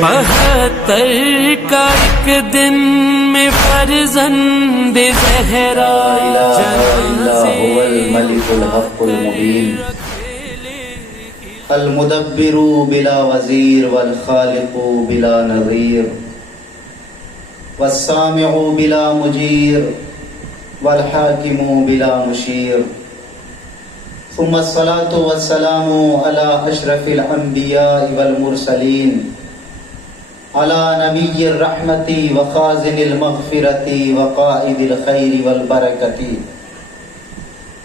72 کا ایک دن میں فرزند زہرا جنازے هو الملك الحق المبين المدبر بلا وزیر والخالق بلا نظیر والسامع بلا مجیر والحاکم بلا مشیر ثم الصلاة والسلام على اشرف الانبیاء والمرسلین على نبی الرحمة وخازن المغفرة وقائد الخیر والبرکة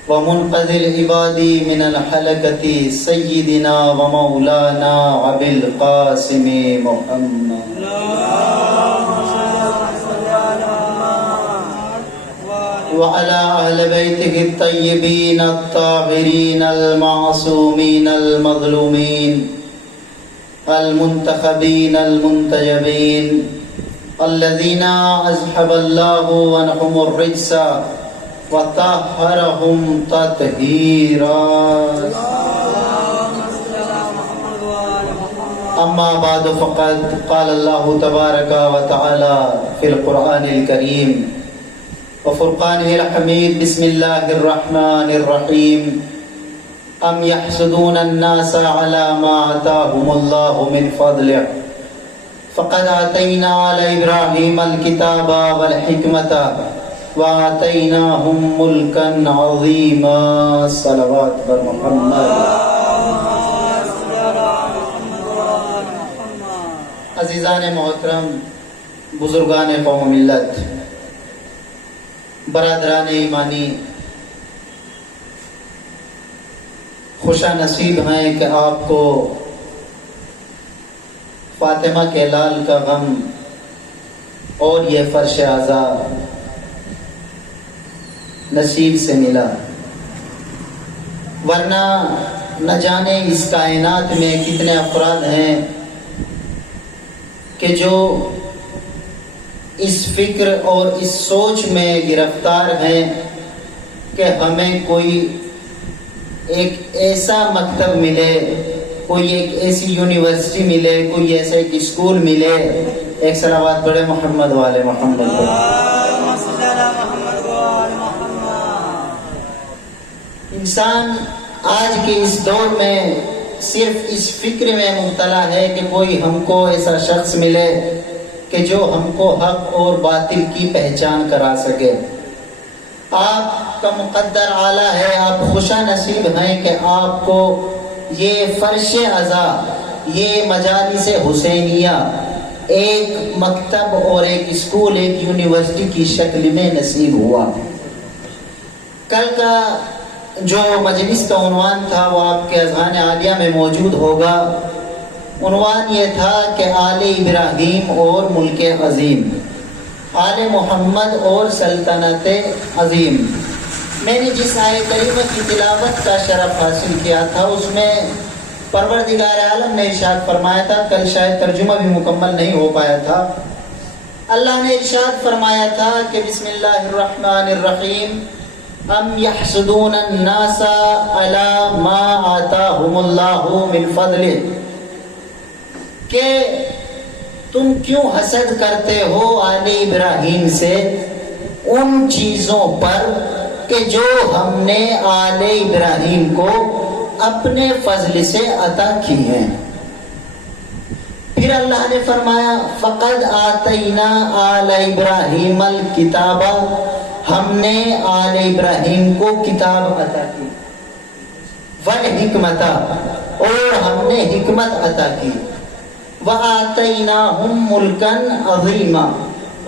ومنقذ العباد من الحلقة سیدنا ومولانا ابی القاسم محمد وعلى اہل بیتہ الطیبین الطاہرین المعصومین المظلومین المنتخبین المنتجبین الذین اذهب اللہ عنہم الرجس وطهرهم تطهيرا اما بعد فقد قال الله تبارك وتعالى في القرآن الكريم وفرقانه الحميد بسم الله الرحمن الرحيم ام يحسدون الناس على ما آتاهم الله من فضله فقد آتينا على إبراهيم الكتاب والحكمة وآتيناهم ملكا عظيما صلوات بر محمد. عزیزان محترم، بزرگان قوم ملت، برادران ایمانی، خوشا نصیب ہیں کہ آپ کو فاطمہ کے لال کا غم اور یہ فرش اعضا نصیب سے ملا، ورنہ نہ جانے اس کائنات میں کتنے افراد ہیں کہ جو اس فکر اور اس سوچ میں گرفتار ہیں کہ ہمیں کوئی ایک ایسا مکتب ملے، کوئی ایک ایسی یونیورسٹی ملے، کوئی ایسا ایک اسکول ملے. ایک صلوات پڑھے محمد والے محمد. انسان آج کے اس دور میں صرف اس فکر میں مبتلا ہے کہ کوئی ہم کو ایسا شخص ملے کہ جو ہم کو حق اور باطل کی پہچان کرا سکے. آپ کا مقدر اعلیٰ ہے، آپ خوشا نصیب ہیں کہ آپ کو یہ فرش عزا، یہ مجالس حسینیہ ایک مکتب اور ایک اسکول، ایک یونیورسٹی کی شکل میں نصیب ہوا. کل کا جو مجلس کا عنوان تھا وہ آپ کے اذہان عالیہ میں موجود ہوگا. عنوان یہ تھا کہ آل ابراہیم اور ملک عظیم، آل محمد اور سلطنت عظیم. میں نے جس آیت کریمہ کی تلاوت کا شرف حاصل کیا تھا اس میں پروردگار عالم نے ارشاد فرمایا تھا، کل شاید ترجمہ بھی مکمل نہیں ہو پایا تھا. اللہ نے ارشاد فرمایا تھا کہ بسم اللہ الرحمن الرحیم ام یحسدون الناس علی ما آتاہم اللہ من فضلہ، کہ تم کیوں حسد کرتے ہو آل ابراہیم سے ان چیزوں پر کہ جو ہم نے آل ابراہیم کو اپنے فضل سے عطا کی ہیں. پھر اللہ نے فرمایا فقد آتینا آل ابراہیم الکتاب، ہم نے آل ابراہیم کو کتاب عطا کی، والحکمت، اور ہم نے حکمت عطا کی، وآتیناہم ملکا عظیما،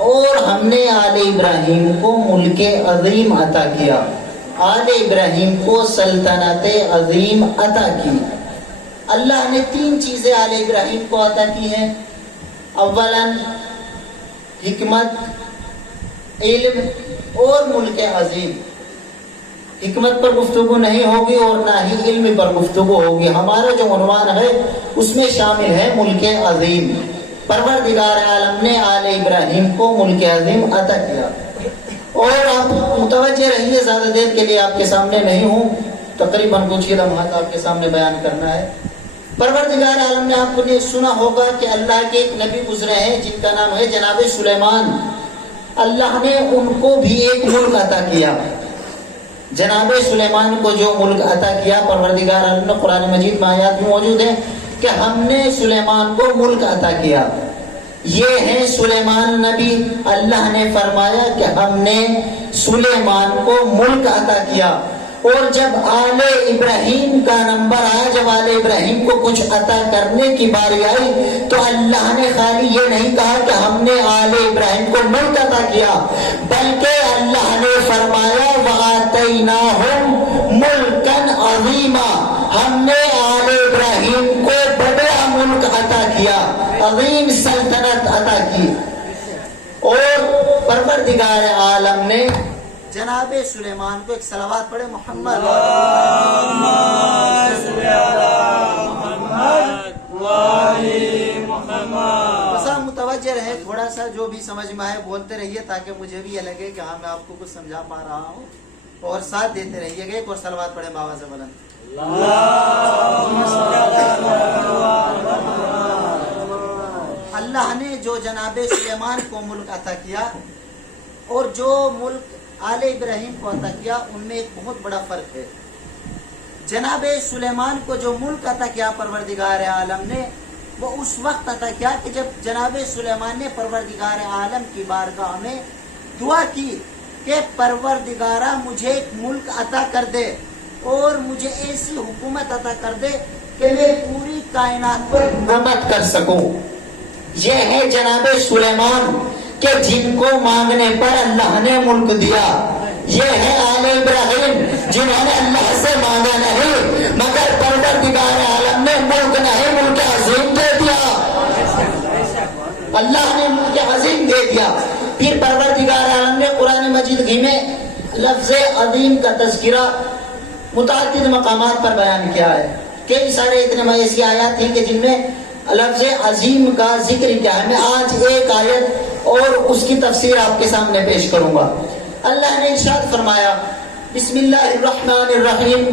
اور ہم نے آل ابراہیم کو ملک عظیم عطا کیا، آل ابراہیم کو سلطنت عظیم عطا کی. اللہ نے 3 چیزیں آل ابراہیم کو عطا کی ہیں. اولا حکمت، علم اور ملک عظیم. حکمت پر گفتگو نہیں ہوگی اور نہ ہی علم پر گفتگو ہوگی. ہمارا جو عنوان ہے اس میں شامل ہے ملک عظیم. پروردگار عالم نے آل ابراہیم کو ملک عظیم عطا کیا. اور آپ متوجہ رہیے، زیادہ دیر کے لیے آپ کے سامنے نہیں ہوں، تقریباً کچھ ہی لمحات آپ کے سامنے بیان کرنا ہے. پروردگار عالم نے آپ نے سنا ہوگا کہ اللہ کے ایک نبی گزرے ہیں جن کا نام ہے جناب سلیمان. اللہ نے ان کو بھی ایک ملک عطا کیا. جناب سلیمان کو جو ملک عطا کیا پروردگار عالم نے قرآن مجید میں آیات میں موجود ہے کہ ہم نے سلیمان کو ملک عطا کیا. یہ ہے سلیمان نبی. اللہ نے فرمایا کہ ہم نے سلیمان کو ملک عطا کیا. اور جب آل ابراہیم کا نمبر آیا, جب آل ابراہیم کو کچھ عطا کرنے کی باری آئی, تو اللہ نے خالی یہ نہیں کہا کہ ہم نے آل ابراہیم کو ملک عطا کیا, بلکہ اللہ نے فرمایا وَآتَيْنَاهُمْ مُلْكًا عَظِيمًا, ہم نے آل ابراہیم کو بڑا ملک عطا کیا, عظیم سلطنت عطا کی. اور پروردگار عالم نے جناب سلیمان کو ایک صلوات پڑھے محمد بس آپ متوجہ رہے, تھوڑا سا جو بھی سمجھ میں آئے بولتے رہیے تاکہ مجھے بھی یہ لگے کہ ہاں میں آپ کو کچھ سمجھا پا رہا ہوں, اور ساتھ دیتے رہیے گا. ایک اور صلوات پڑھے باواز بلند. اللہ نے جو جناب سلیمان کو ملک عطا کیا اور جو ملک آل ابراہیم کو عطا کیا, ان میں ایک بہت بڑا فرق ہے. جناب سلیمان کو جو ملک عطا کیا پروردگار عالم نے, وہ اس وقت عطا کیا کہ جب جناب سلیمان نے پروردگار عالم کی بارگاہ میں دعا کی کہ پروردگارہ مجھے ایک ملک عطا کر دے اور مجھے ایسی حکومت عطا کر دے کہ میں پوری کائنات پر حکومت کر سکوں. یہ ہے جناب سلیمان کہ جن کو مانگنے پر اللہ نے ملک دیا. یہ ہے آل ابراہیم جنہوں نے اللہ سے مانگا نہیں مگر پروردگار عالم نے ملک نہیں ملک عظیم دے دیا. اللہ نے ملک عظیم دے دیا. پھر پروردگار عالم نے قرآن مجید میں لفظ عظیم کا تذکرہ متعدد مقامات پر بیان کیا ہے. کئی سارے اتنے ایسی آیات ہیں کہ جن میں لفظ عظیم کا ذکر کیا ہے. میں آج ایک آیت اور اس کی تفسیر آپ کے سامنے پیش کروں گا. اللہ نے ارشاد فرمایا بسم اللہ الرحمن الرحیم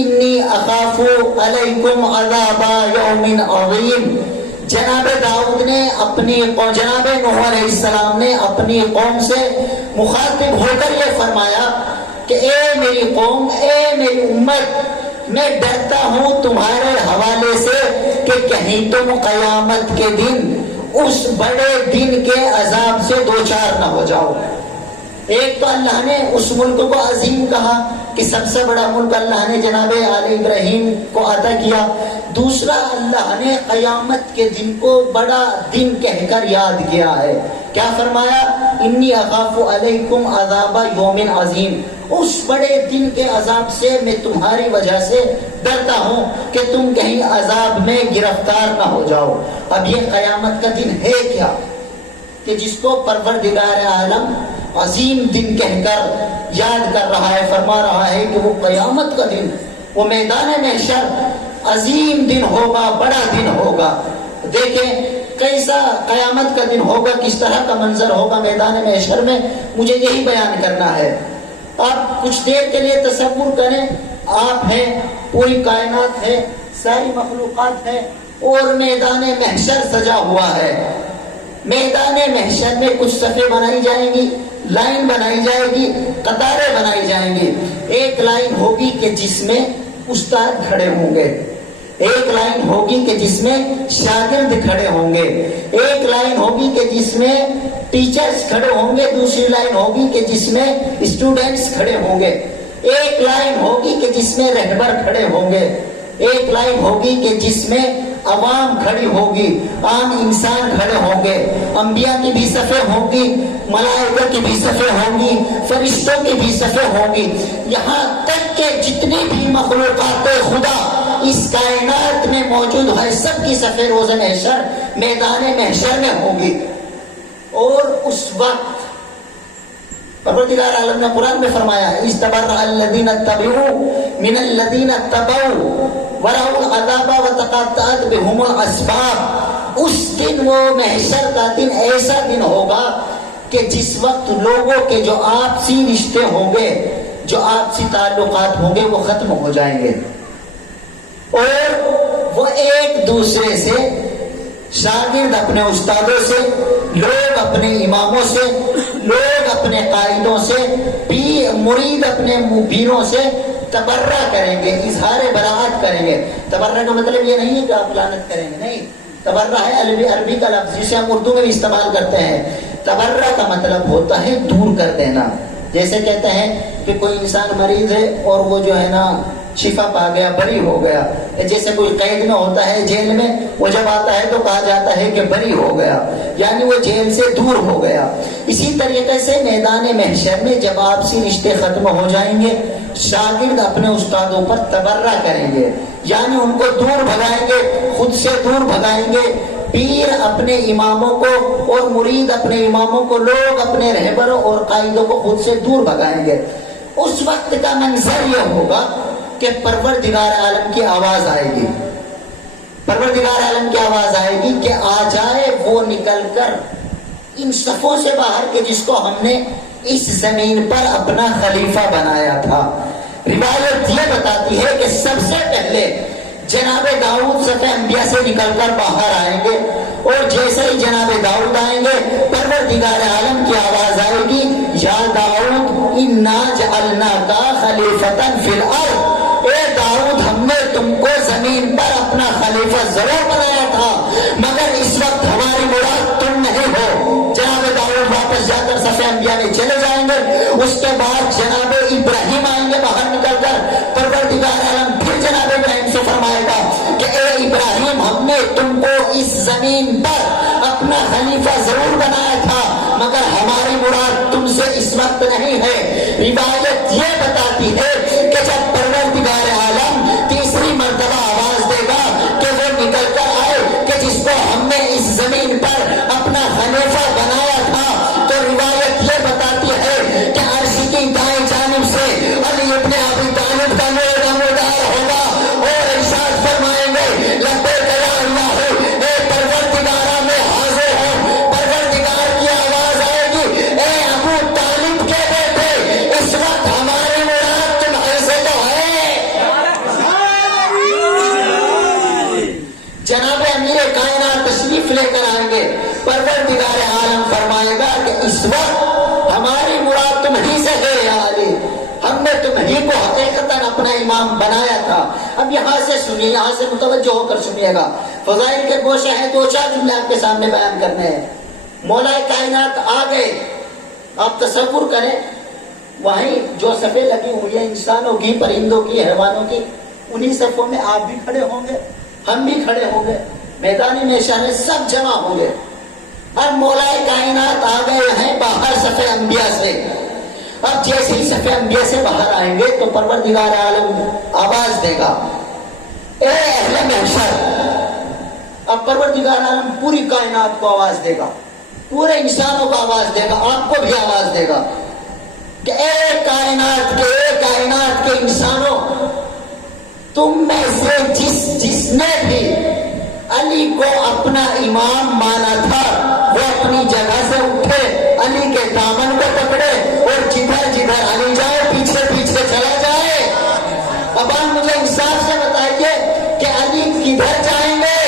انی اخاف علیکم عذاب یوم عظیم. جناب داؤد نے جناب نوح علیہ السلام نے اپنی قوم سے مخاطب ہو کر یہ فرمایا کہ اے میری قوم, اے میری امت, میں ڈرتا ہوں تمہارے حوالے سے کہ کہیں تم قیامت کے دن اس بڑے دن کے عذاب سے دوچار نہ ہو جاؤ. ایک تو اللہ نے اس ملک کو عظیم کہا کہ سب سے بڑا ملک اللہ نے جناب آل ابراہیم کو عطا کیا. دوسرا اللہ نے قیامت کے دن کو بڑا دن کہہ کر یاد کیا ہے. کیا فرمایا انی اخاف علیکم عذاب یوم عظیم, اس بڑے دن کے عذاب سے میں تمہاری وجہ سے ڈرتا ہوں کہ تم کہیں عذاب میں گرفتار نہ ہو جاؤ. اب یہ قیامت کا دن ہے کیا کہ جس کو پروردگار عالم عظیم دن کہہ کر یاد کر رہا ہے, فرما رہا ہے کہ وہ قیامت کا دن, وہ میدان محشر عظیم دن ہوگا, بڑا دن ہوگا. دیکھیں کیسا قیامت کا دن ہوگا, کس طرح کا منظر ہوگا میدان محشر میں, مجھے یہی بیان کرنا ہے. آپ کچھ دیر کے لیے تصور کریں, آپ ہیں, پوری کائنات ہے, ساری مخلوقات ہے, اور میدان محشر سجا ہوا ہے. میدان محشر میں کچھ صفیں بنائی جائیں گی, لائن بنائی جائے گی, قطاریں بنائی جائیں گی. ایک لائن ہوگی کہ جس میں استاد کھڑے ہوں گے, ایک لائن ہوگی کہ جس میں شاگرد کھڑے ہوں گے, ایک لائن ہوگی کہ جس میں ٹیچرز کھڑے ہوں گے, دوسری لائن ہوگی کہ جس میں اسٹوڈنٹس کھڑے ہوں گے, ایک لائن ہوگی کہ جس میں رہبر کھڑے ہوں گے, ایک لائن ہوگی کہ جس میں عوام کھڑی ہوگی, عام انسان کھڑے ہوں گے, انبیاء کی بھی صفیں ہوں گی, ملائکہ کی بھی صفیں ہوں گی, فرشتوں کی بھی صفیں ہوں گی, یہاں تک کہ جتنی بھی مخلوقات خدا اس کائنات میں موجود ہے سب کی صفیں روز محشر میدان محشر میں ہوں گی. اور اس وقت پروردگار عالم نے قرآن میں فرمایا استبرأ الذین اتبعوا من الذین اتبعوا ورأوا العذاب وتقطعت بهم الاسباب. اس دن وہ محشر کا دن ایسا دن ہوگا کہ جس وقت لوگوں کے جو آپسی رشتے ہوں گے, جو آپسی تعلقات ہوں گے, وہ ختم ہو جائیں گے, اور وہ ایک دوسرے سے، شاگرد اپنے استادوں سے، لوگ اپنے اماموں سے، لوگ اپنے قائدوں سے، مرید اپنے مبینوں سے تبرہ کریں گے، اظہار براعت کریں گے۔ تبرہ کا مطلب یہ نہیں ہے کہ آپ لعنت کریں گے، نہیں، تبرہ ہے عربی کا لفظ جسے ہم اردو میں بھی استعمال کرتے ہیں۔ تبرہ کا مطلب ہوتا ہے دور کر دینا۔ جیسے کہتے ہیں کہ کوئی انسان مریض ہے اور وہ جو ہے نا شفا پا گیا، بری ہو گیا، جیسے کوئی قید میں ہوتا ہے جیل میں، وہ جب آتا ہے تو کہا جاتا ہے کہ بری ہو گیا، یعنی وہ جیل سے دور ہو گیا۔ اسی طریقے سے میدان محشر میں جب آپسی رشتے ختم ہو جائیں گے، شاگرد اپنے استادوں پر تبرہ کریں گے، یعنی ان کو دور بھگائیں گے، خود سے دور بھگائیں گے۔ پیر اپنے اماموں کو اور مرید اپنے اماموں کو، لوگ اپنے رہبروں اور قائدوں کو خود سے دور بھگائیں گے۔ اس وقت کا منظر یہ ہوگا کہ پروردگار عالم کی آواز آئے گی، پروردگار عالم کی آواز آئے گی کہ آ جائے وہ نکل کر ان صفوں سے باہر کہ جس کو ہم نے اس زمین پر اپنا خلیفہ بنایا تھا۔ روایت یہ بتاتی ہے کہ سب سے پہلے جناب داؤد صف انبیاء سے نکل کر باہر آئیں گے، اور جیسے ہی جناب داؤد آئیں گے پروردگار عالم کی آواز آئے گی، یا داؤد انا جعلناک خلیفۃ فی الارض، اے داؤد ہم نے تم کو زمین پر اپنا خلیفہ ضرور بنایا تھا، مگر اس وقت ہماری مراد تم نہیں ہو۔ جناب داؤد واپس جا کر صف انبیاء میں چلے جائیں گے۔ اس کے بعد جناب ابراہیم آئیں گے باہر نکل کر، پروردگار عالم پھر جناب ابراہیم سے فرمائے گا کہ اے ابراہیم ہم نے تم کو اس زمین پر اپنا خلیفہ ضرور بنایا تھا، مگر ہماری مراد تم سے اس وقت نہیں ہے۔ روایت یہ بتاتی ہے کہ جب پروردگار عالم تیسری مرتبہ آواز دے گا کہ وہ نکل کر آئے کہ جس کو ہم نے اس زمین پر اپنا خلیفہ بنایا تھا، تو روایت یہ بتاتی ہے کہ عرش کی دائیں جانب سے علی ابن ابی طالب کا نمودار ہوگا اور ارشاد فرمائیں گے لبیک یا اللہ، اے پروردگارا میں حاضر ہوں۔ پروردگار کی آواز آئے گی، اے ابو طالب کے بیٹے، اس وقت ہماری مراد تمہیں سے تو ہے۔ جناب امیر کائنات تشریف لے کر آئیں گے، پروردگار عالم فرمائے گا کہ اس وقت ہماری مراد تمہیں سے ہے یا علی، ہم نے تمہیں کو حقیقتاً اپنا امام بنایا تھا۔ اب یہاں سے سنیے، یہاں سے متوجہ ہو کر سنیے گا، فضائل کے گوشے ہیں، دو چار جملے آپ کے سامنے بیان کرنے ہیں۔ مولا کائنات آ گئے، آپ تصور کریں وہیں جو صفیں لگی ہوئی ہیں انسانوں کی، پرندوں کی، حیوانوں کی، انہی صفوں میں آپ بھی کھڑے ہوں گے، ہم بھی کھڑے ہوں گے، میدانی محشر میں سب جمع ہوں گے۔ اب مولا کائنات آ گئے ہیں باہر صف انبیاء سے۔ اب جیسے ہی صف انبیاء سے باہر آئیں گے تو پروردگار عالم آواز دے گا، اے اہل محشر۔ اب پروردگار عالم پوری کائنات کو آواز دے گا، پورے انسانوں کو آواز دے گا، آپ کو بھی آواز دے گا کہ اے کائنات کے انسانوں، تم میں سے جس نے بھی علی کو اپنا امام مانا تھا وہ اپنی جگہ سے اٹھے، علی کے دامن کو پکڑے اور جدھر جدھر علی جائے پیچھے پیچھے چلا جائے۔ اب آپ مجھے انصاف سے بتائیے کہ علی کدھر جائیں گے؟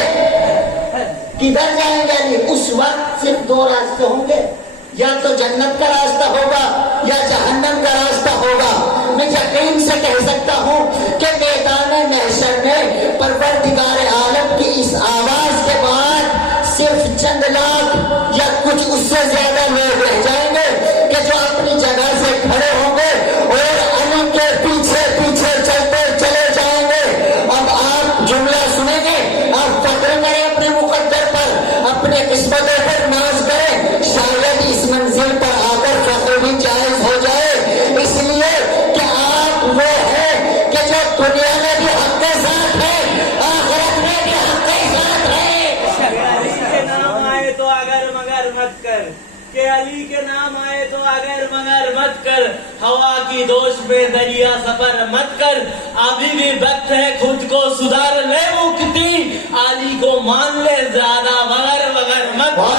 کدھر جائیں گے علی؟ اس وقت صرف دو راستے ہوں گے، یا تو جنت کا راستہ ہوگا یا جہنم کا راستہ ہوگا۔ میں یقین سے کہہ سکتا ہوں کہ میدان محشر میں پروردگار عالم کی اس آواز کے بعد صرف چند لاکھ یا کچھ اس سے زیادہ لوگ رہ جائیں گے کہ جو اپنی جگہ سے کھڑے ہوں گے اور علی کے پیچھے پیچھے چلتے چلے جائیں گے۔ اب آپ جملہ سنیں گے، آپ فخر کریں اپنے مقدر پر، اپنے قسمتوں پر ناز کریں، شاید اس منزل پر آ کر فخر بھی جائز ہو جائے، اس لیے کہ آپ وہ ہیں کہ جو دنیا میں بھی حق کے ساتھ ہے، آخرت میں بھی حق کے ساتھ ہے۔ علی کے نام آئے تو اگر مگر مت کر، کہ علی کے نام آئے تو اگر مگر مت کر، ہوا کی دوش میں دریا سفر مت کر، ابھی بھی وقت ہے خود کو سدھار لے مکتی، علی کو مان لے زیادہ مگر مگر مت کر۔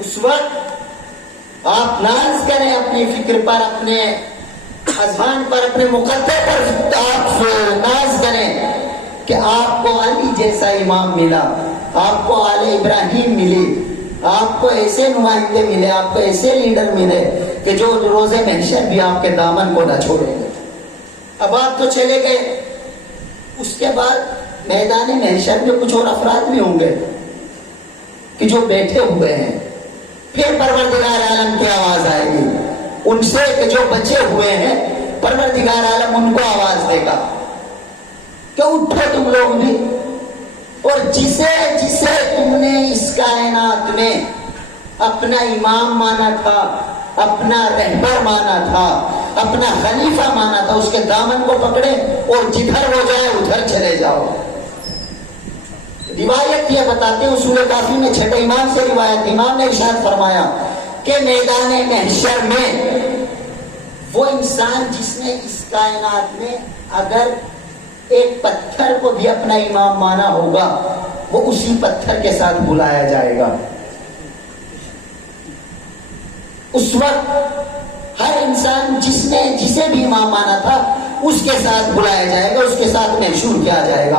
اس وقت آپ ناز کریں اپنی فکر پر، اپنے اذہان پر اپنے مقدر پر آپ ناز کریں کہ آپ کو علی جیسا امام ملا، آپ کو آل ابراہیم ملی، آپ کو ایسے نمائندے ملے، آپ کو ایسے لیڈر ملے کہ جو روز محشر بھی آپ کے دامن کو نہ چھوڑیں گے۔ اب آپ تو چلے گئے، اس کے بعد میدان محشر میں کچھ اور افراد بھی ہوں گے کہ جو بیٹھے ہوئے ہیں، پھر پروردگار عالم کی آواز آئے گی ان سے کہ جو بچے ہوئے ہیں، پروردگار عالم ان کو آواز دے گا کہ اٹھو تم لوگ بھی، اور جسے جسے تم نے اس کائنات میں اپنا امام مانا تھا، اپنا رہبر مانا تھا، اپنا خلیفہ مانا تھا، اس کے دامن کو پکڑے اور جدھر ہو جائے ادھر چلے جاؤ۔ روایت یہ بتاتے ہیں، اصول کافی میں چھٹے امام سے روایت، امام نے ارشاد فرمایا کہ میدان محشر میں وہ انسان جس نے اس کائنات میں اگر ایک پتھر کو بھی اپنا امام مانا ہوگا، وہ اسی پتھر کے ساتھ بلایا جائے گا۔ اس وقت ہر انسان جس نے جسے بھی امام مانا تھا اس کے ساتھ بلایا جائے گا، اس کے ساتھ محشور کیا جائے گا۔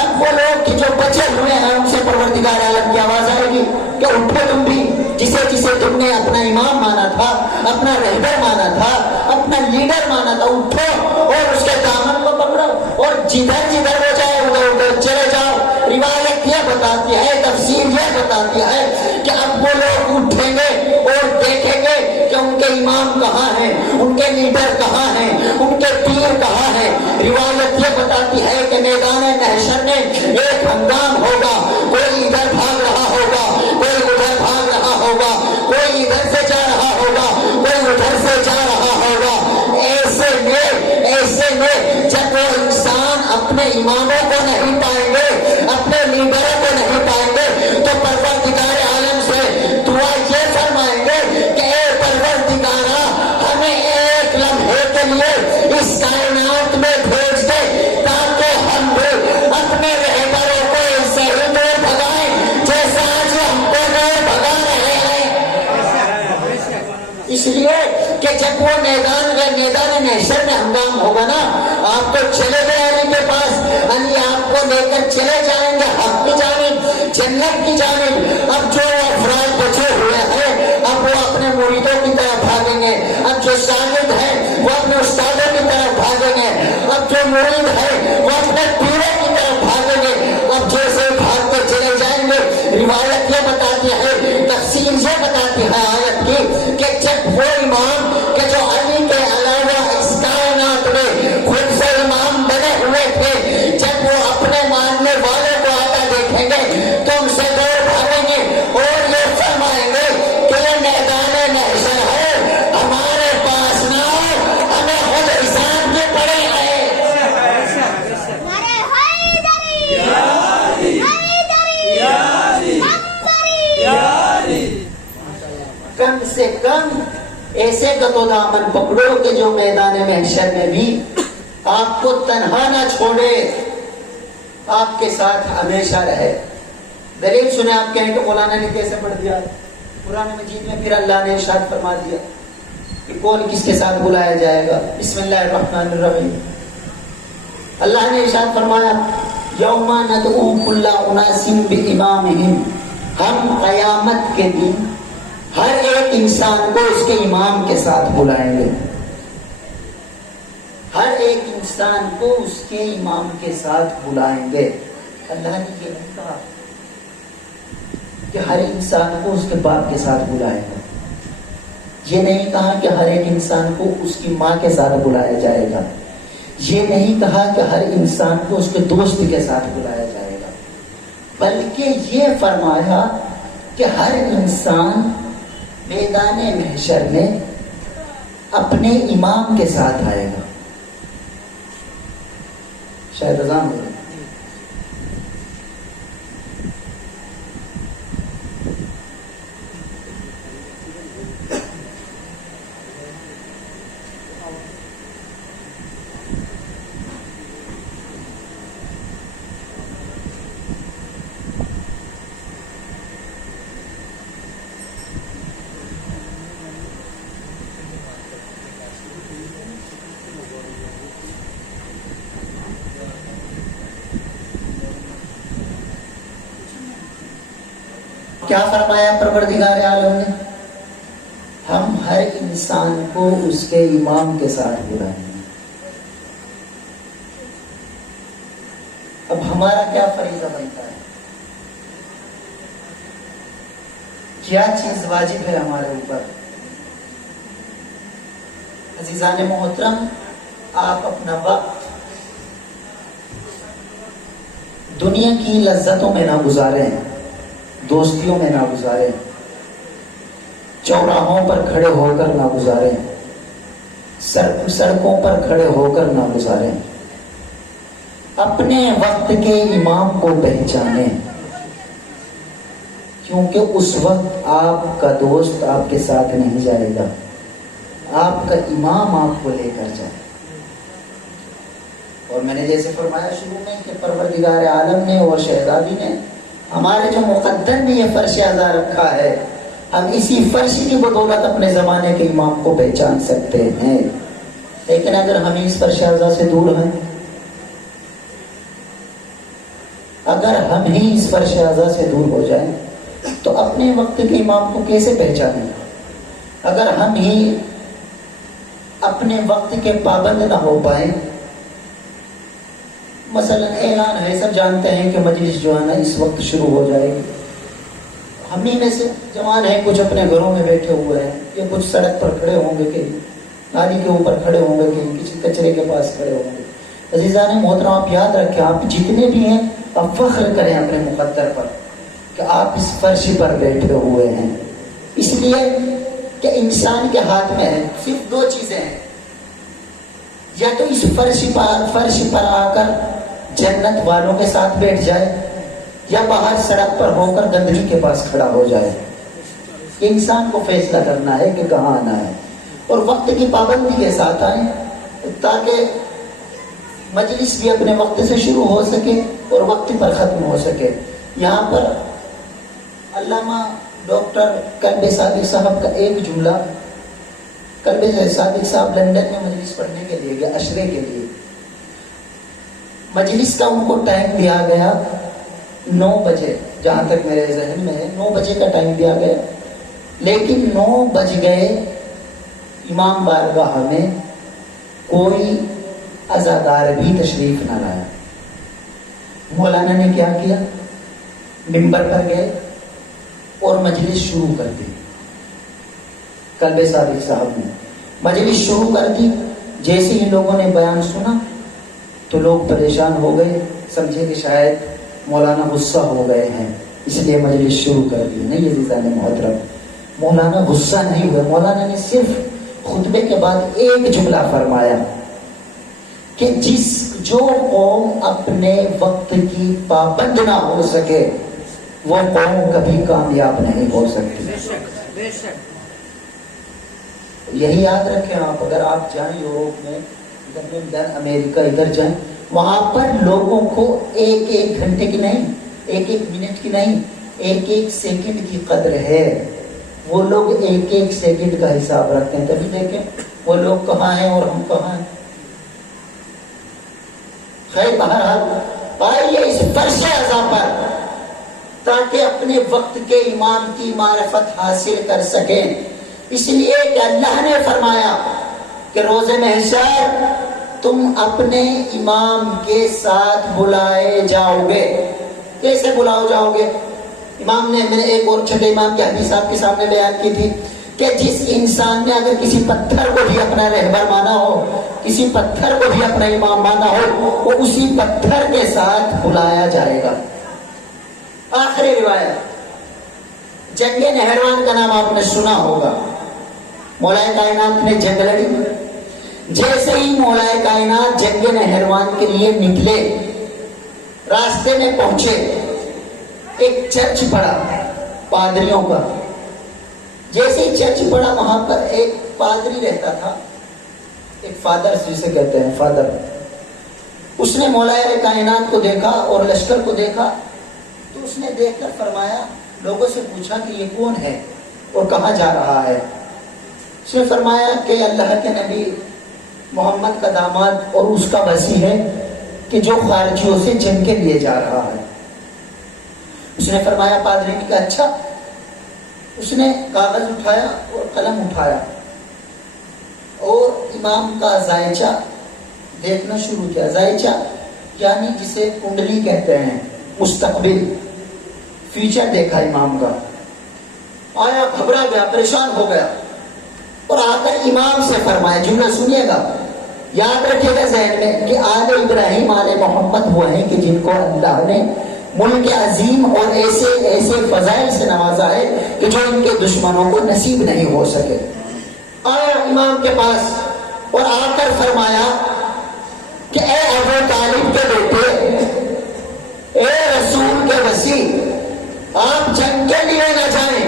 اب وہ لوگ کہ جو بچے ہوئے ہیں ان سے پروردگار عالم کی آواز آئے گی کہ اٹھو تم بھی، جسے جسے تم نے اپنا امام مانا تھا، اپنا رہبر مانا تھا، اپنا لیڈر مانا تھا، اٹھو اور اس کے دامن کو پکڑو اور جدھر جدھر ہو جائے ادھر ادھر چلے جاؤ۔ روایت یہ بتاتی ہے، تفسیر یہ بتاتی ہے کہ اب وہ لوگ اٹھیں گے اور دیکھیں گے کہ ان کے امام کہاں ہیں، ان کے لیڈر کہاں ہیں، ان کے پیر کہاں ہے۔ روایت یہ بتاتی ہے کہ میدان محشر میں ایک ہنگام ہوگا، کوئی ادھر بھاگ رہا ہوگا، کوئی ادھر بھاگ رہا ہوگا، کوئی ادھر سے جا رہا ہوگا، کوئی ادھر سے جا رہا ہوگا۔ ایسے میں جب وہ انسان اپنے اماموں کو نہیں پائیں گے، اپنے لیڈروں کو نہیں پائیں گے، تو پروردگار عالم سے دعا یہ فرمائیں گے کہ اے پروردگارا، ہمیں ایک لمحے کے لیے اس کائنات میں بھیج دے تاکہ ہم بھی اپنے رہبروں کو اس سے ہی دور بھگائیں جیسا آج ہم کو دور بھگا رہے ہیں۔ اس لیے کہ جب وہ میدان محشر میں ہنگام ہوگا نا، آپ تو چلے گئے علی کے پاس، علی آپ کو لے کر چلے جائیں گے حق کی جانب، جنت کی جانب۔ اب جو افراد بچے ہوئے ہیں اب وہ اپنے مریدوں کی طرف بھاگیں گے، اب جو شاگرد ہیں وہ اپنے استادوں کی طرف بھاگیں گے، اب جو مرید ہے وہ اپنے پیروں کی طرف بھاگیں گے۔ اب جیسے بھاگتے چلے جائیں گے، روایت یہ بتاتی ہے، تفصیل یہ بتاتی ہے آیت کی کہ جب وہ امام کہ جو علی کے علاوہ اس کائنات میں خود سے امام بنے ہوئے تھے، جب وہ اپنے ماننے والوں کو آتا دیکھیں گے تو ان سے دور بھاگیں گے اور یہ فرمائیں گے کہ یہ میدان محشر ہے، ہمارے پاس نہ آؤ، ہمیں خود حساب یہ پڑے ہیں۔ کم سے کم ایسے قطع دامن پکڑو کہ جو میدان محشر میں بھی آپ کو تنہا نہ چھوڑے، آپ کے ساتھ ہمیشہ رہے۔ دلیل سنیں، آپ کہیں کہ مولانا نے کیسے پڑھ دیا؟ قرآن مجید میں پھر اللہ نے ارشاد فرما دیا کہ کون کس کے ساتھ بلایا جائے گا۔ بسم اللہ الرحمن الرحیم، اللہ نے ارشاد فرمایا یوم ندعو کل اناس بامامہم، ہم قیامت کے دن ہر ایک انسان کو اس کے امام کے ساتھ بلائیں گے، ہر ایک انسان کو اس کے امام کے ساتھ بلائیں گے۔ اللہ نے یہ نہیں کہا کہ ہر انسان کو اس کے باپ کے ساتھ بلائیں گے، یہ نہیں کہا کہ ہر ایک انسان کو اس کی ماں کے ساتھ بلایا جائے گا، یہ نہیں کہا کہ ہر انسان کو اس کے دوست کے ساتھ بلایا جائے گا، بلکہ یہ فرمایا کہ ہر انسان میدان محشر میں اپنے امام کے ساتھ آئے گا۔ شاید اذان ہو رہی ہے۔ کیا فرمایا پروردگار عالم نے؟ ہم ہر انسان کو اس کے امام کے ساتھ بلائیں گے۔ اب ہمارا کیا فریضہ بنتا ہے؟ کیا چیز واجب ہے ہمارے اوپر؟ عزیزان محترم، آپ اپنا وقت دنیا کی لذتوں میں نہ گزاریں، دوستیوں میں نہ گزاریں، چوراہوں پر کھڑے ہو کر نہ گزاریں، سڑکوں پر کھڑے ہو کر نہ گزاریں۔ اپنے وقت کے امام کو پہچانیں، کیونکہ اس وقت آپ کا دوست آپ کے ساتھ نہیں جائے گا، آپ کا امام آپ کو لے کر جائے۔ اور میں نے جیسے فرمایا شروع میں کہ پروردگار عالم نے اور شہزادی نے ہمارے جو مقدر میں یہ فرش اعضا رکھا ہے، ہم اسی فرش کی بدولت اپنے زمانے کے امام کو پہچان سکتے ہیں۔ لیکن اگر ہم اس فرش اعضا سے دور ہیں، اگر ہم ہی اس فرش اعضا سے دور ہو جائیں تو اپنے وقت کے امام کو کیسے پہچانیں؟ اگر ہم ہی اپنے وقت کے پابند نہ ہو پائیں، مثلا اعلان ہے، سب جانتے ہیں کہ مجلس جو ہے نا اس وقت شروع ہو جائے گی، ہم ہی میں سے جوان ہیں کچھ اپنے گھروں میں بیٹھے ہوئے ہیں، یا کچھ سڑک پر کھڑے ہوں گے، کہیں نالی کے اوپر کھڑے ہوں گے، کہیں کسی کچرے کے پاس کھڑے ہوں گے۔ عزیزان محترم، آپ یاد رکھیں، آپ جتنے بھی ہیں آپ فخر کریں اپنے مقدر پر کہ آپ اس فرش پر بیٹھے ہوئے ہیں، اس لیے کہ انسان کے ہاتھ میں ہے صرف دو چیزیں ہیں، یا تو اس فرش پر آ کر جنت والوں کے ساتھ بیٹھ جائے، یا باہر سڑک پر ہو کر گندگی کے پاس کھڑا ہو جائے۔ یہ انسان کو فیصلہ کرنا ہے کہ کہاں آنا ہے، اور وقت کی پابندی کے ساتھ آئیں تاکہ مجلس بھی اپنے وقت سے شروع ہو سکے اور وقت پر ختم ہو سکے۔ یہاں پر علامہ ڈاکٹر کلب صادق صاحب کا ایک جملہ، کلب صادق صاحب لندن میں مجلس پڑھنے کے لیے گئے، عشرے کے لیے۔ مجلس کا ان کو ٹائم دیا گیا 9 بجے، جہاں تک میرے ذہن میں ہے 9 بجے کا ٹائم دیا گیا، لیکن 9 بج گئے، امام بارگاہ میں کوئی عزادار بھی تشریف نہ لایا۔ مولانا نے کیا کیا؟ منبر پر گئے اور مجلس شروع کر دی۔ کلب صادق صاحب نے مجلس شروع کر دی، جیسے ہی لوگوں نے بیان سنا تو لوگ پریشان ہو گئے، سمجھے کہ شاید مولانا غصہ ہو گئے ہیں، اس لیے مجلس شروع کر دی۔ نہیں عزیزان محترم، مولانا غصہ نہیں ہوئے، مولانا نے صرف خطبے کے بعد ایک جملہ فرمایا کہ جو قوم اپنے وقت کی پابند نہ ہو سکے وہ قوم کبھی کامیاب نہیں ہو سکتی۔ بے شک۔ یہی یاد رکھیں آپ، اگر آپ جائیں یوروپ میں، لندن، امریکہ، ادھر جائیں، وہاں پر لوگوں کو ایک گھنٹے کی نہیں، ایک منٹ کی نہیں، ایک سیکنڈ کی قدر ہے۔ وہ لوگ ایک سیکنڈ کا حساب رکھتے ہیں۔ تبھی دیکھیں وہ لوگ کہاں ہیں اور ہم کہاں ہیں۔ خیر بہرحال آئیے اس فرش اعضا پر تاکہ اپنے وقت کے امام کی معرفت حاصل کر سکیں، اس لیے کہ اللہ نے فرمایا کہ روز محشر تم اپنے امام کے ساتھ بلائے جاؤ گے۔ کیسے بلاؤ جاؤ گے؟ امام نے، میں نے ایک اور چھٹے امام کے حدیث آپ کے سامنے بیان کی تھی کہ جس انسان نے اگر کسی پتھر کو بھی اپنا رہبر مانا ہو، کسی پتھر کو بھی اپنا امام مانا ہو، وہ اسی پتھر کے ساتھ بلایا جائے گا۔ آخری روایت، جنگ نہروان کا نام آپ نے سنا ہوگا۔ مولا کائنات نے جنگ لڑی، جیسے ہی مولا کائنات جنگ نہروان کے لیے نکلے، راستے میں پہنچے، ایک چرچ پڑا پادریوں کا۔ جیسے ہی چرچ پڑا، وہاں پر ایک پادری رہتا تھا، ایک فادر جسے کہتے ہیں فادر۔ اس نے مولا کائنات کو دیکھا اور لشکر کو دیکھا تو اس نے دیکھ کر فرمایا، لوگوں سے پوچھا کہ یہ کون ہے اور کہاں جا رہا ہے؟ اس نے فرمایا کہ اللہ کے نبی محمد کا داماد اور اس کا وصی ہے کہ جو خارجیوں سے جنگ کے لیے جا رہا ہے۔ اس نے فرمایا، پادری نے کہا اچھا اس نے کاغذ اٹھایا اور قلم اٹھایا اور امام کا زائچہ دیکھنا شروع کیا. زائچہ یعنی جسے کنڈلی کہتے ہیں، مستقبل، فیوچر دیکھا امام کا. آیا، گھبرا گیا، پریشان ہو گیا اور آ کر امام سے فرمایا، جملہ سنیے گا، یاد رکھیے گا ذہن میں کہ آل ابراہیم آل محمد وہ ہیں کہ جن کو اللہ نے ملک عظیم اور ایسے ایسے فضائل سے نوازا ہے کہ جو ان کے دشمنوں کو نصیب نہیں ہو سکے. آیا امام کے پاس اور آ کر فرمایا کہ اے ابو طالب کے بیٹے، اے رسول کے وسیع، آپ جنگ کے لیے نہ جائیں.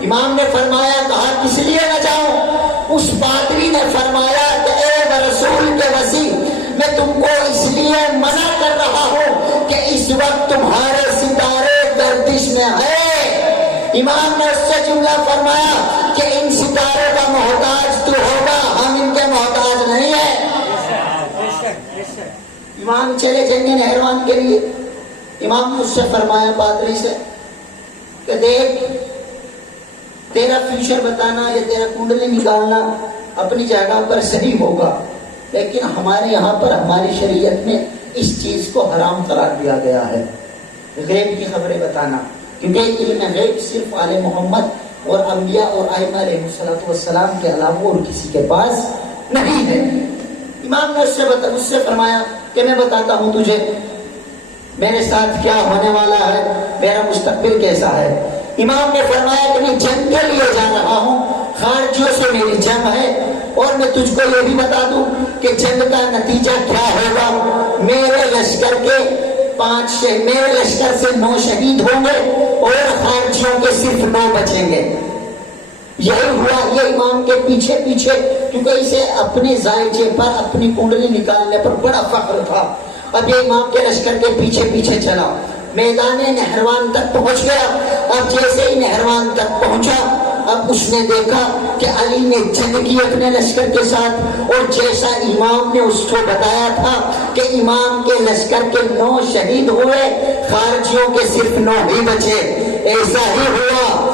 امام نے فرمایا، کہا کس لیے نہ جاؤں؟ اس پادری نے فرمایا کہ اے رسول کے وسیع، میں تم کو اس لیے منع کر رہا ہوں کہ اس وقت تمہارے ستارے گردش میں ہے. امام نے اس سے جملہ فرمایا کہ ان ستاروں کا محتاج تو ہوگا، ہم ان کے محتاج نہیں ہیں. امام چلے جنگ نہروان کے لیے. امام نے اس سے فرمایا، پادری سے، کہ دیکھ، تیرا فیوچر بتانا یا تیرا کنڈلی نکالنا اپنی جگہ پر صحیح ہوگا، لیکن ہمارے یہاں پر ہماری شریعت میں اس چیز کو حرام قرار دیا گیا ہے، غیب کی خبریں بتانا، کیونکہ علم غیب صرف آل محمد اور انبیاء اور ائمہ علیہ السلام کے علاوہ اور کسی کے پاس نہیں ہے. امام نے اس سے فرمایا کہ میں بتاتا ہوں تجھے میرے ساتھ کیا ہونے والا ہے، میرا مستقبل کیسا ہے. امام نے فرمایا کہ میں جنگ کے لیے جا رہا ہوں، خارجیوں سے میری جنگ ہے، اور میں تجھ کو یہ بھی بتا دوں کہ جنگ کا نتیجہ کیا ہوگا. میرے لشکر سے 9 شہید ہوں گے اور خارجیوں کے صرف 9 بچیں گے. یہی ہوا. یہ امام کے پیچھے پیچھے، کیونکہ اسے اپنے زائچے پر اپنی کنڈلی نکالنے پر بڑا فخر تھا. اب یہ امام کے لشکر کے پیچھے پیچھے چلا، میدان نہروان تک پہنچ گیا. اب جیسے ہی نہروان تک پہنچا، اب اس نے دیکھا کہ علی نے جنگ کی اپنے لشکر کے ساتھ، اور جیسا امام نے اس کو بتایا تھا کہ امام کے لشکر کے 9 شہید ہوئے، خارجیوں کے صرف 9 ہی بچے. ایسا ہی ہوا.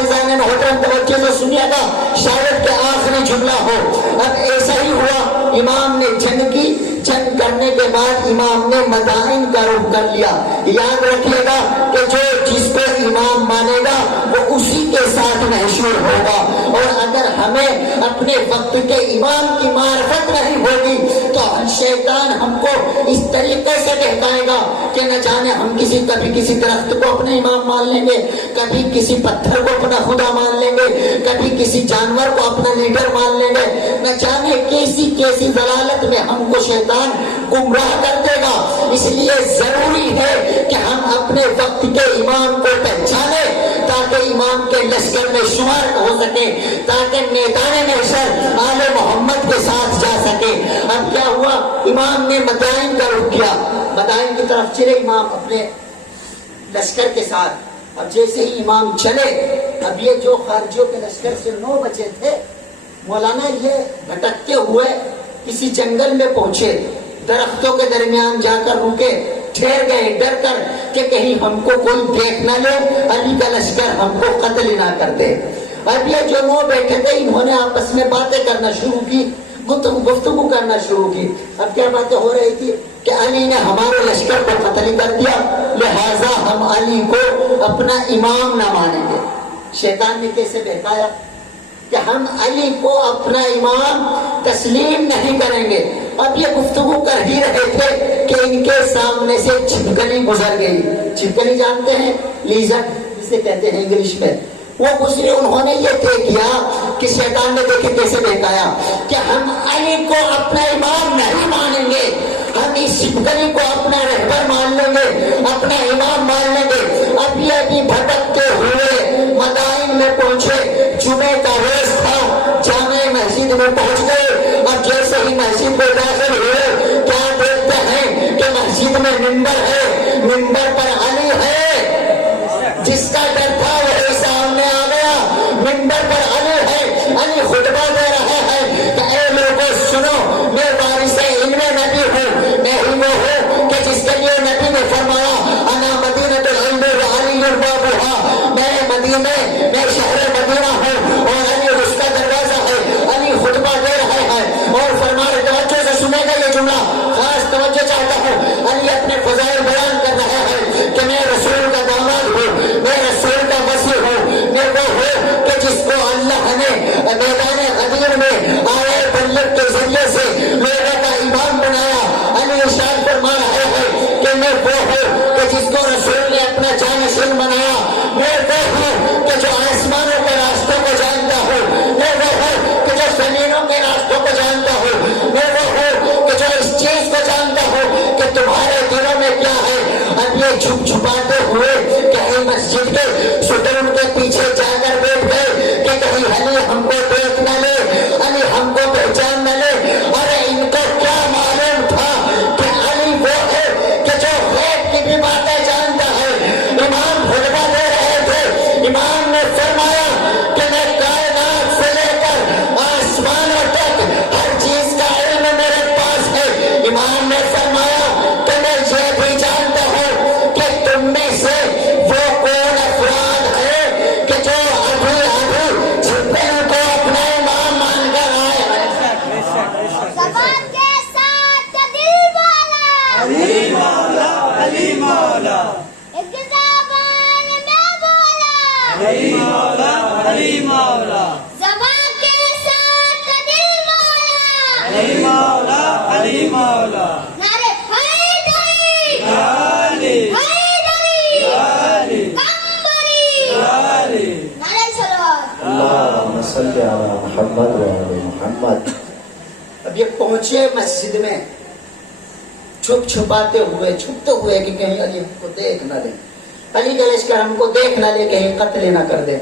جزانے محترم توجہ سے سنیے گا، شاید کہ آخری جملہ ہو. اب ایسا ہی ہوا، امام نے جنگ کی. جنگ کرنے کے بعد امام نے مدائن کا رخ کر لیا. یاد رکھیے گا کہ جس کو امام مانے گا وہ اسی کے ساتھ محشور ہوگا. اور اگر ہمیں اپنے وقت کے امام کی معرفت نہیں ہوگی تو شیطان ہم کو اس طریقے سے بہکائے گا کہ نہ جانے ہم کبھی کسی درخت کو اپنے امام مان لیں گے، کبھی کسی پتھر کو اپنا خدا مان لیں گے، کبھی کسی جانور کو اپنا لیڈر مان لیں گے. نہ جانے کیسی ضلالت میں ہم کو شیطان گمراہ کر دے گا. اس لیے ضروری ہے کہ ہم اپنے وقت کے امام کو پہچانیں تاکہ امام کے لشکر میں شمار ہو سکے، تاکہ میدان محشر آل محمد کے ساتھ جا سکے. اب کیا ہوا؟ امام نے مدائن کا رخ کیا، مدائن کی طرف چلے امام اپنے لشکر کے ساتھ. اب جیسے ہی امام چلے، اب یہ جو خارجیوں کے لشکر سے 9 بچے تھے، مولانا یہ بھٹکتے ہوئے کسی جنگل میں پہنچے، درختوں کے درمیان جا کر رکے، ٹھہر گئے ڈر کر کہ کہیں ہم کو کوئی دیکھ نہ لے، علی کا لشکر ہم کو قتل نہ کر دے. اب یہ جو 9 بیٹھے تھے، انہوں نے آپس میں باتیں کرنا شروع کی، گفتگو کرنا شروع کی. اب کیا باتیں ہو رہی تھی کہ علی نے ہمارے لشکر کو قتل کر دیا، لہذا ہم علی کو اپنا امام نہ مانیں گے. شیطان نے کیسے بہکایا کہ ہم علی کو اپنا امام تسلیم نہیں کریں گے. اب یہ گفتگو کر ہی رہے تھے کہ ان کے سامنے سے چھپکلی گزر گئی. چھپکلی جانتے ہیں؟ لیزرڈ جسے کہتے ہیں انگلش میں. وہ گزرے، انہوں نے یہ طے کیا کہ شیطان نے دیکھے کیسے بہکایا کہ ہم علی کو اپنا امام نہیں مانیں گے، ہم اس چھپکلی کو اپنا رہبر مان لیں گے، اپنا امام مان لیں گے. اب یہ بھی بھٹکتے ہوئے مدائن میں پہنچے. جمعے کا روز تھا، جامع مسجد میں پہنچ گئے. اب جیسے ہی مسجد میں داخل ہوئے، کیا دیکھتے ہیں کہ مسجد میں منبر ہے، منبر پر علی ہے. جس کا ڈر تھا وہی سامنے آ گیا. منبر پر علی ہے، علی خطبہ دے رہے ہیں کہ اے لوگوں سنو، میں وارث علم نبی ہوں. میں ہی وہ ہوں کہ جس کے لیے نبی نے فرمایا انا مدینۃ العلم وعلی بابھا، میں مدینے چھپ چھپاتے ہوئے کہیں مسجد کے ستون کے پیچھے جا کر بیٹھ گئے کہ کہیں علی ہم کو دیکھ نہ لے، علی ہم کو پہچان نہ لے. ارے ان کو کیا معلوم تھا کہ علی وہ ہے کہ جو غیب کی بھی باتیں جانتا ہے. امام خطبہ دے رہے تھے، امام نے فرمایا کہ میں کائنات سے لے کر آسمانوں تک ہر چیز کا علم میرے پاس ہے. امام نے فرمایا کہ میں یہ بھی جانتا ہوں کہ تم میں سے وہ کون افراد ہیں کہ جو ابھی ابھی چھپے کو اپنا امام مان کر آئے ہیں. زبان کے ساتھ کا دل والا، علی مولا، علی مولا، ایک زبان میں بولا. علی مولا، علی مولا، زبان کے ساتھ کا دل والا. علی مولا، علی مولا. نعرے حیدری، علی، حیدری، علی، کمبری، علی. نعرے صلوات. اللہم صلی علی محمد و علی محمد. اب یہ پہنچے مسجد میں چھپ چھپاتے ہوئے، چھپتے ہوئے کہ کہیں علی ہم کو دیکھ نہ دے، علی کا لشکر ہم کو دیکھ نہ لے، کہیں قتل نہ کر دے.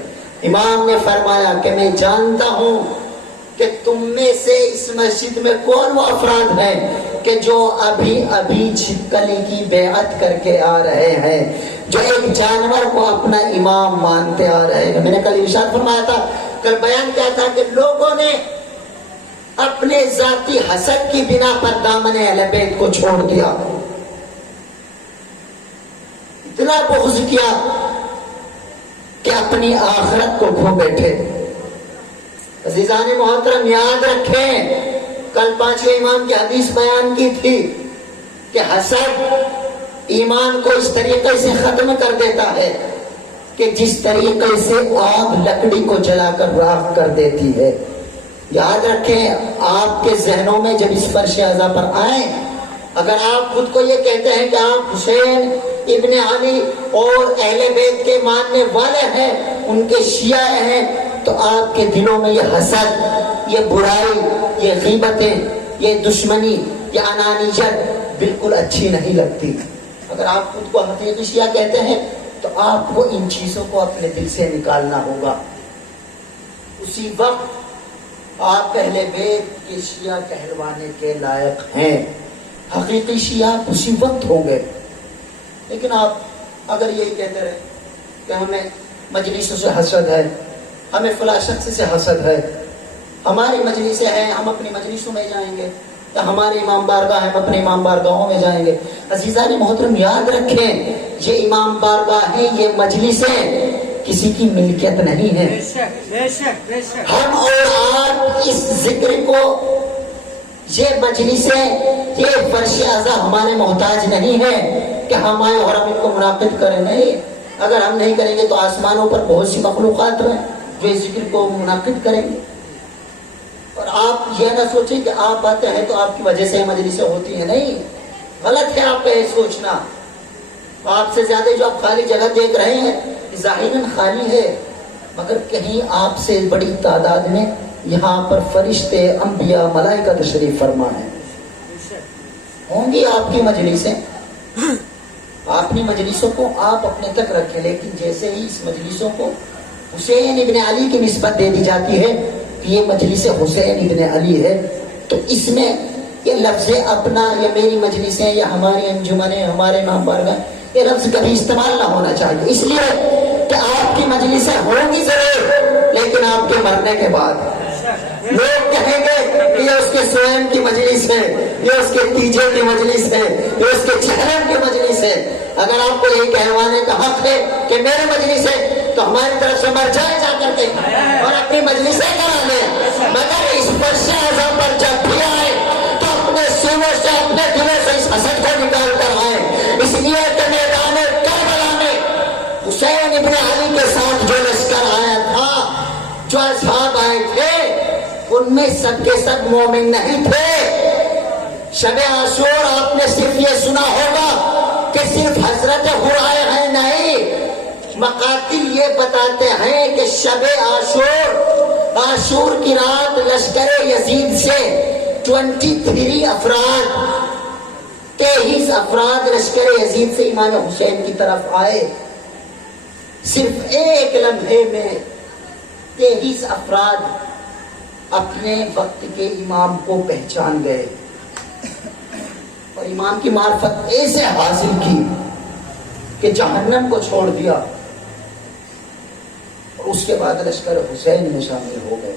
امام نے فرمایا کہ میں جانتا ہوں کہ تم میں سے اس مسجد میں کون وہ افراد ہیں کہ جو ابھی ابھی چھپکلی کی بیعت کر کے آ رہے ہیں، جو ایک جانور کو اپنا امام مانتے آ رہے ہیں. میں نے کل ارشاد فرمایا تھا، کل بیان کیا تھا کہ لوگوں نے اپنے ذاتی حسد کی بنا پر دامن اہل بیت کو چھوڑ دیا، اتنا بغض کیا کہ اپنی آخرت کو کھو بیٹھے. عزیزان محترم یاد رکھیں، کل پانچویں امام کی حدیث بیان کی تھی کہ حسد ایمان کو اس طریقے سے ختم کر دیتا ہے کہ جس طریقے سے آگ لکڑی کو جلا کر راکھ کر دیتی ہے. یاد رکھیں، آپ کے ذہنوں میں جب اس فرش اعضا پر آئیں، اگر آپ خود کو یہ کہتے ہیں کہ آپ حسین ابن علی اور اہل بیت کے ماننے والے ہیں، ان کے شیعہ ہیں، تو آپ کے دلوں میں یہ حسد، یہ برائی، یہ غیبتیں، یہ دشمنی، یہ انانیت بالکل اچھی نہیں لگتی. اگر آپ خود کو حقیقی شیعہ کہتے ہیں تو آپ کو ان چیزوں کو اپنے دل سے نکالنا ہوگا. اسی وقت آپ اہل بیت کے شیعہ کہلوانے کے لائق ہیں. حقیقی شیعہ اسی وقت ہوں گے. لیکن آپ اگر یہی کہتے رہے کہ ہمیں مجلسوں سے حسد ہے، ہمیں فلاں شخص سے حسد ہے، ہماری مجلسیں ہیں ہم اپنی مجلسوں میں جائیں گے، یا ہمارے امام بارگاہ ہیں ہم اپنے امام بارگاہوں میں جائیں گے. عزیزان محترم یاد رکھیں، یہ امام بارگاہ ہیں، یہ مجلسیں کسی کی ملکیت نہیں ہے. ہم اور آپ اس ذکر کو، یہ مجلسیں، یہ فرش اعضا ہمارے محتاج نہیں ہے کہ ہم آئیں اور ہم ان کو منعقد کریں. نہیں، اگر ہم نہیں کریں گے تو آسمانوں پر بہت سی مخلوقات ہیں جو اس ذکر کو منعقد کریں گے. اور آپ یہ نہ سوچیں کہ آپ آتے ہیں تو آپ کی وجہ سے مجلسیں ہوتی ہیں. نہیں، غلط ہے آپ کا یہ سوچنا. آپ سے زیادہ جو آپ خالی جگہ دیکھ رہے ہیں ظاہراً خالی ہے، مگر کہیں آپ سے بڑی تعداد میں یہاں پر فرشتے، انبیاء، ملائکہ تشریف فرما ہیں. ہوں گی آپ کی مجلسیں، اپنی مجلسوں کو آپ اپنے تک رکھیں، لیکن جیسے ہی اس مجلسوں کو حسین ابن علی کی نسبت دے دی جاتی ہے کہ یہ مجلس حسین ابن علی ہے، تو اس میں یہ لفظ اپنا، یہ میری مجلسیں، یا ہماری انجمنیں، ہمارے نام بارگاہ، یہ لفظ کبھی استعمال نہ ہونا چاہیے. اس لیے کہ آپ کی مجلسیں ہوں گی ضرور، لیکن آپ کے مرنے کے بعد لوگ کہیں گے کہ یہ اس کے سوئم کی مجلس ہے، یہ اس کے تیجے کی مجلس ہے، یہ اس کے چہرم کی مجلس ہے. اگر آپ کو یہی کہوانے کا حق ہے کہ میرے مجلس ہے، تو ہماری طرف سے مر جائے جا کر کے اور اپنی مجلسیں کرا لیں. مگر اس فرش اعظم پر جب بھی آئے تو اپنے سینوں سے، اپنے دلوں سے اس حسد کو نکال کر آئے. اس لیے کہ میدان کربلا میں حسین ابن علی کے ساتھ جو لشکر آیا تھا، جو اصحاب آئے تھے، ان میں سب کے سب مومن نہیں تھے. شب عاشور آپ نے صرف یہ سنا ہوگا کہ صرف حضرت آئے ہیں، نہیں. مقاتل یہ بتاتے ہیں کہ شب عاشور کی رات لشکر یزید سے 23 افراد 23 افراد لشکر یزید سے امام حسین کی طرف آئے. صرف ایک لمحے میں 23 افراد اپنے وقت کے امام کو پہچان گئے اور امام کی معرفت ایسے حاصل کی کہ جہنم کو چھوڑ دیا اور اس کے بعد لشکر حسین میں شامل ہو گئے.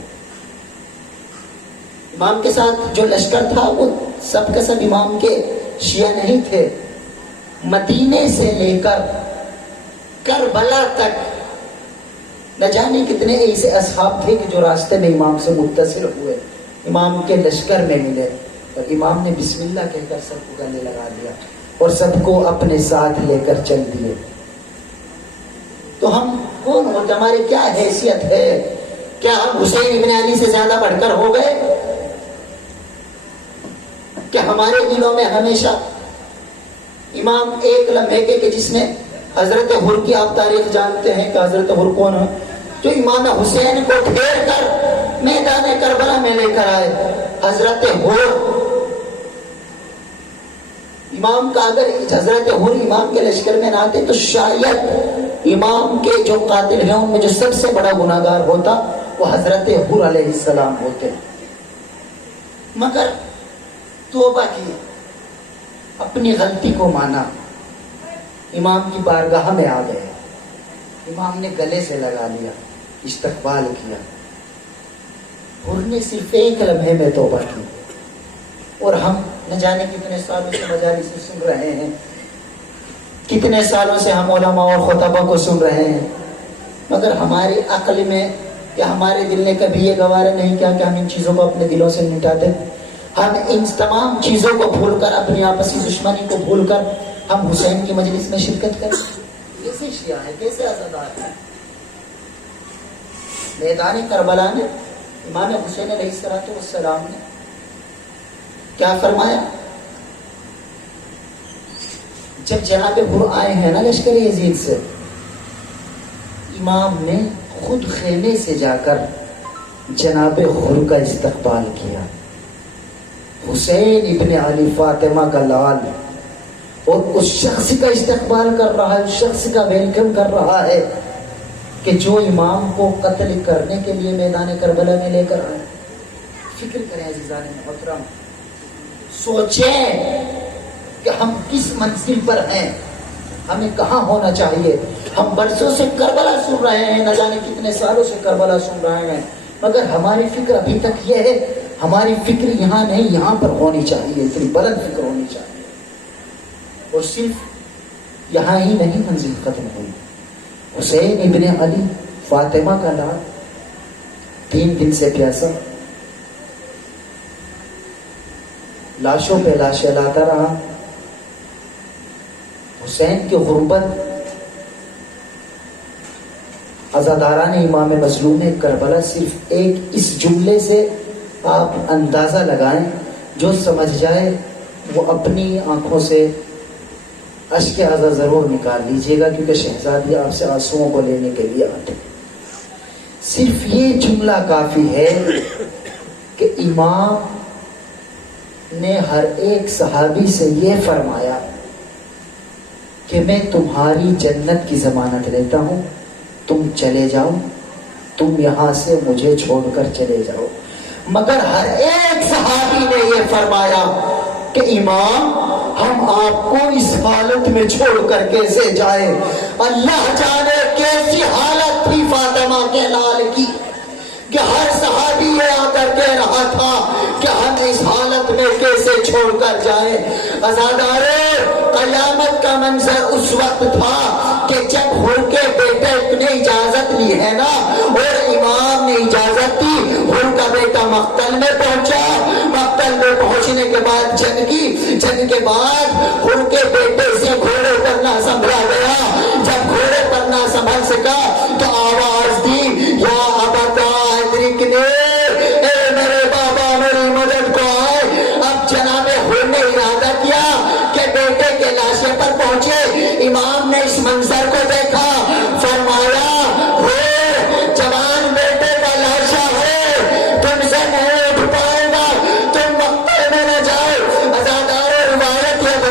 امام کے ساتھ جو لشکر تھا وہ سب کا سب امام کے شیعہ نہیں تھے. مدینے سے لے کر کربلا تک نہ جانے کتنے ایسے اصحاب تھے کہ جو راستے میں امام سے متصل ہوئے، امام کے لشکر میں ملے اور امام نے بسم اللہ کہہ کر سب کو گلے لگا دیا اور سب کو اپنے ساتھ لے کر چل دیے. تو ہم کون ہوتے؟ ہماری کیا حیثیت ہے؟ کیا ہم حسین ابن علی سے زیادہ بڑھ کر ہو گئے؟ کہ ہمارے دلوں میں ہمیشہ امام ایک لمحے کے کہ جس نے حضرت حر کی آپ تاریخ جانتے ہیں کہ حضرت حر کون ہے؟ جو امام حسین کو پھیر کر میدان کربلا میں لے کر آئے. حضرت حر امام کا اگر حضرت حر امام کے لشکر میں نہ آتے تو شاید امام کے جو قاتل ہیں ان میں جو سب سے بڑا گناہگار ہوتا وہ حضرت حر علیہ السلام ہوتے. مگر توبہ کی، اپنی غلطی کو مانا، امام کی بارگاہ میں آ گئے. امام نے گلے سے لگا لیا، استقبال کیا. حر نے صرف ایک لمحے میں توبہ کی. اور ہم نہ جانے کتنے سالوں سے مجالس سے سن رہے ہیں، کتنے سالوں سے ہم علماء اور خطبہ کو سن رہے ہیں، مگر ہماری عقل میں یا ہمارے دل نے کبھی یہ گوارا نہیں کیا کہ ہم ان چیزوں کو اپنے دلوں سے مٹا دیں. ہم ان تمام چیزوں کو بھول کر، اپنی آپسی دشمنی کو بھول کر ہم حسین کی مجلس میں شرکت کریں. کیسے شیعہ ہے، کیسے عزادار ہے؟ میدان کربلا میں امام حسین علیہ السلام نے کیا فرمایا؟ جب جناب حر آئے ہیں نا لشکر یزید سے، امام نے خود خیمے سے جا کر جناب حر کا استقبال کیا. حسین ابن علی فاطمہ کا لال اور اس شخص کا استقبال کر رہا ہے، اس شخص کا ویلکم کر رہا ہے کہ جو امام کو قتل کرنے کے لیے میدان کربلا میں لے کر آئے. فکر کریں عزیزان محترم، سوچیں کہ ہم کس منزل پر ہیں، ہمیں کہاں ہونا چاہیے. ہم برسوں سے کربلا سن رہے ہیں، نہ جانے کتنے سالوں سے کربلا سن رہے ہیں، مگر ہماری فکر ابھی تک یہ ہے، ہماری فکر یہاں نہیں یہاں پر ہونی چاہیے، اتنی بلند فکر ہونی چاہیے. اور صرف یہاں ہی نہیں منزل ختم ہوئی. حسین ابن علی فاطمہ کا لال 3 دن سے پیاسا، لاشوں پہ لاشیں لاتا رہا. حسین کی غربت، عزاداران امام مظلوم کربلا، صرف ایک اس جملے سے آپ اندازہ لگائیں، جو سمجھ جائے وہ اپنی آنکھوں سے اشک عزا ضرور نکال لیجئے گا، کیونکہ شہزادی آپ سے آنسوؤں کو لینے کے لیے آتے. صرف یہ جملہ کافی ہے کہ امام نے ہر ایک صحابی سے یہ فرمایا کہ میں تمہاری جنت کی ضمانت لیتا ہوں، تم چلے جاؤ، تم یہاں سے مجھے چھوڑ کر چلے جاؤ. مگر ہر ایک صحابی نے یہ فرمایا کہ امام ہم آپ کو اس حالت میں چھوڑ کر کیسے جائے. اللہ جانے کیسی حالت تھی فاطمہ کے لال کی کہ ہر صحابی یہ آ کر کہہ رہا تھا کہ ہم اس حالت میں کیسے چھوڑ کر جائیں. عزادارے، قیامت کا منظر اس وقت تھا کہ جب حر کے بیٹے نے اجازت لی ہے نا، اور امام نے اجازت دی، حر کا بیٹا مقتل میں پہنچا. مقتل میں پہنچنے کے بعد جنگ کے بعد حر کے بیٹے سے گھوڑے پر نہ سنبھلا گیا. جب گھوڑے پر نہ سنبھل سکا تو آواز دی، یا ابتا ادرکنے، اے میرے بابا میری مدد کو آئے. اب جناب حر نے ارادہ کیا کہ بیٹے کے لاشے پر پہنچے. امام نے اس منظر کو دیکھا، فرمایا جوان بیٹے کا لاشا ہے، تم سے نہیں اٹھ پائے گا، تم مقتل میں نہ جاؤ. عزادار روایت یہ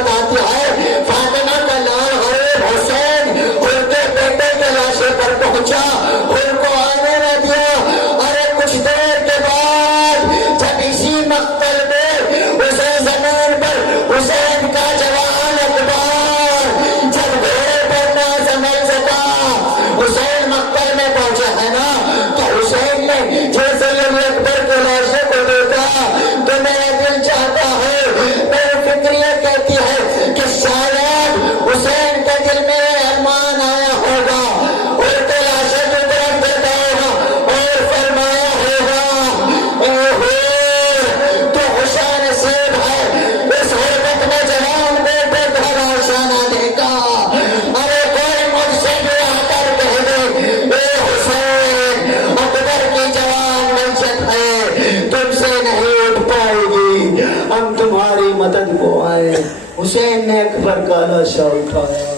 مدد کو آئے. حسین نے اکبر کا لاشا اٹھایا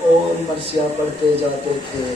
اور مرثیہ پڑھتے جاتے تھے.